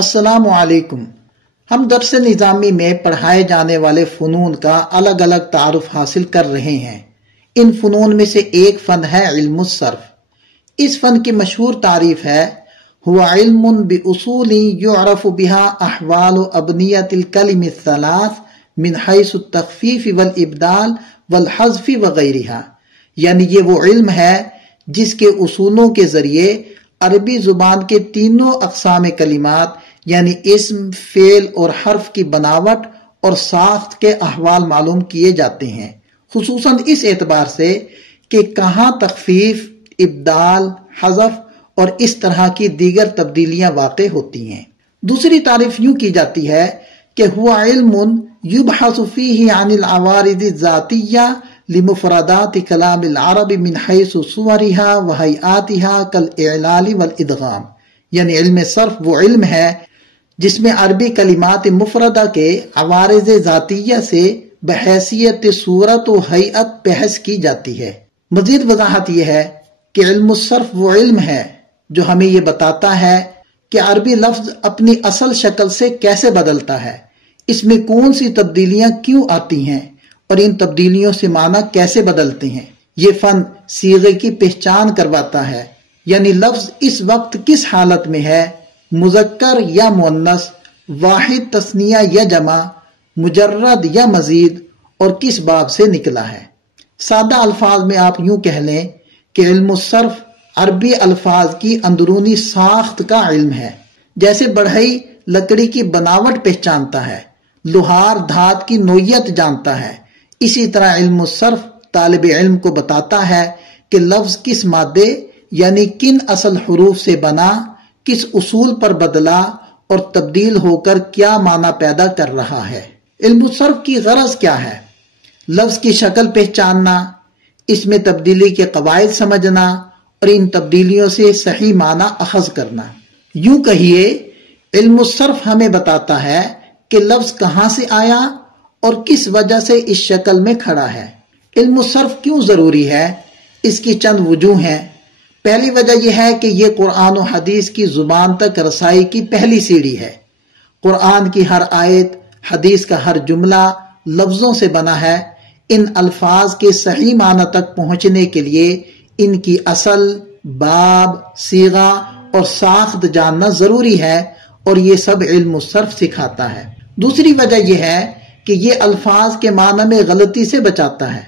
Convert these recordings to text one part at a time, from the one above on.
السلام علیکم۔ ہم درس نظامی میں پڑھائے جانے والے فنون کا الگ الگ تعارف حاصل کر رہے ہیں۔ ان فنون میں سے ایک فن ہے علم الصرف۔ اس فن کی مشہور تعریف ہے هو علم بأصول يعرف بها احوال ابنیت الکلم الثلاث من حیث التخفیف والابدال والحذف وغیرہ، یعنی یہ وہ علم ہے جس کے اصولوں کے ذریعے عربی زبان کے تینوں اقسام کلمات یعنی اسم، فعل اور حرف کی بناوٹ اور ساخت کے احوال معلوم کیے جاتے ہیں، خصوصاً اس اعتبار سے کہ کہاں تخفیف، ابدال، حذف اور اس طرح کی دیگر تبدیلیاں واقع ہوتی ہیں۔ دوسری تعریف یوں کی جاتی ہے کہ هو علم يبحث فيه عن العوارض الذاتیہ لمفردات کلام العرب من حیث صورها وہیئاتها کالاعلال والادغام، یعنی علم صرف وہ علم ہے جس میں عربی کلمات مفردہ کے عوارض ذاتیہ سے بحیثیت صورت و ہیئت بحث کی جاتی ہے۔ مزید وضاحت یہ ہے کہ علم الصرف وہ علم ہے جو ہمیں یہ بتاتا ہے کہ عربی لفظ اپنی اصل شکل سے کیسے بدلتا ہے، اس میں کون سی تبدیلیاں کیوں آتی ہیں اور ان تبدیلیوں سے معنی کیسے بدلتے ہیں۔ یہ فن صیغے کی پہچان کرواتا ہے، یعنی لفظ اس وقت کس حالت میں ہے، مذکر یا مؤنث، واحد تثنیہ یا جمع، مجرد یا مزید، اور کس باب سے نکلا ہے۔ سادہ الفاظ میں آپ یوں کہہ لیں کہ علم الصرف عربی الفاظ کی اندرونی ساخت کا علم ہے۔ جیسے بڑھئی لکڑی کی بناوٹ پہچانتا ہے، لوہار دھات کی نوعیت جانتا ہے، اسی طرح علم الصرف طالب علم کو بتاتا ہے کہ لفظ کس مادے یعنی کن اصل حروف سے بنا، کس اصول پر بدلا اور تبدیل ہو کر کیا معنی پیدا کر رہا ہے۔ علم الصرف کی غرض کیا ہے؟ لفظ کی شکل پہچاننا، اس میں تبدیلی کے قواعد سمجھنا اور ان تبدیلیوں سے صحیح معنی اخذ کرنا۔ یوں کہیے علم الصرف ہمیں بتاتا ہے کہ لفظ کہاں سے آیا اور کس وجہ سے اس شکل میں کھڑا ہے۔ علم الصرف کیوں ضروری ہے؟ اس کی چند وجوہ ہیں۔ پہلی وجہ یہ ہے کہ یہ قرآن و حدیث کی زبان تک رسائی کی پہلی سیڑھی ہے۔ قرآن کی ہر آیت، حدیث کا ہر جملہ لفظوں سے بنا ہے۔ ان الفاظ کے صحیح معنی تک پہنچنے کے لیے ان کی اصل، باب، صیغہ اور ساخت جاننا ضروری ہے، اور یہ سب علم الصرف سکھاتا ہے۔ دوسری وجہ یہ ہے کہ یہ الفاظ کے معنی میں غلطی سے بچاتا ہے۔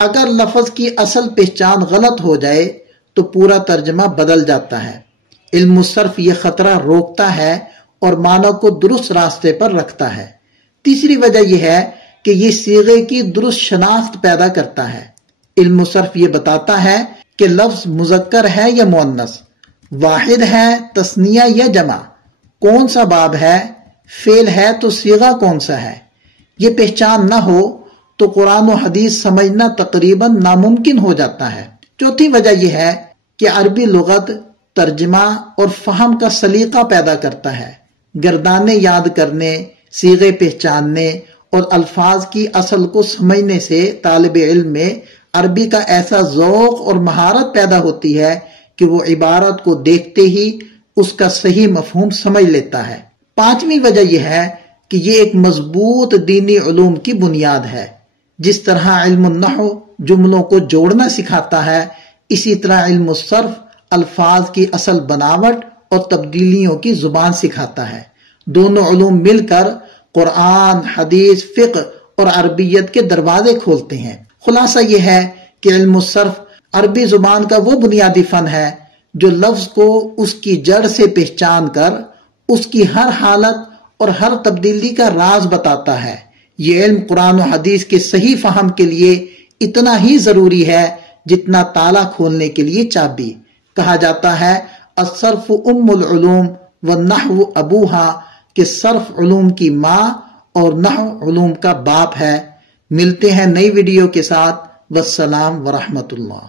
اگر لفظ کی اصل پہچان غلط ہو جائے تو پورا ترجمہ بدل جاتا ہے۔ علم الصرف یہ خطرہ روکتا ہے اور معنی کو درست راستے پر رکھتا ہے۔ تیسری وجہ یہ ہے کہ یہ صیغے کی درست شناخت پیدا کرتا ہے۔ علم الصرف یہ بتاتا ہے کہ لفظ مذکر ہے یا مؤنث، واحد ہے تثنیہ یا جمع، کون سا باب ہے، فعل ہے تو صیغہ کون سا ہے۔ یہ پہچان نہ ہو تو قرآن و حدیث سمجھنا تقریباً ناممکن ہو جاتا ہے۔ چوتھی وجہ یہ ہے کہ عربی لغت ترجمہ اور فہم کا سلیقہ پیدا کرتا ہے۔ گردانے یاد کرنے، صیغے پہچاننے اور الفاظ کی اصل کو سمجھنے سے طالب علم میں عربی کا ایسا ذوق اور مہارت پیدا ہوتی ہے کہ وہ عبارت کو دیکھتے ہی اس کا صحیح مفہوم سمجھ لیتا ہے۔ پانچویں وجہ یہ ہے کہ یہ ایک مضبوط دینی علوم کی بنیاد ہے۔ جس طرح علم النحو جملوں کو جوڑنا سکھاتا ہے، اسی طرح علم الصرف الفاظ کی اصل بناوٹ اور تبدیلیوں کی زبان سکھاتا ہے۔ دونوں علوم مل کر قرآن، حدیث، فقہ اور عربیت کے دروازے کھولتے ہیں۔ خلاصہ یہ ہے کہ علم الصرف عربی زبان کا وہ بنیادی فن ہے جو لفظ کو اس کی جڑ سے پہچان کر اس کی ہر حالت اور ہر تبدیلی کا راز بتاتا ہے۔ یہ علم قرآن و حدیث کے صحیح فہم کے لیے اتنا ہی ضروری ہے جتنا تالا کھولنے کے لیے چابی۔ کہا جاتا ہے الصرف ام العلوم والنحو ابوہا، کہ صرف علوم کی ماں اور نحو علوم کا باپ ہے۔ ملتے ہیں نئی ویڈیو کے ساتھ۔ والسلام ورحمۃ اللہ۔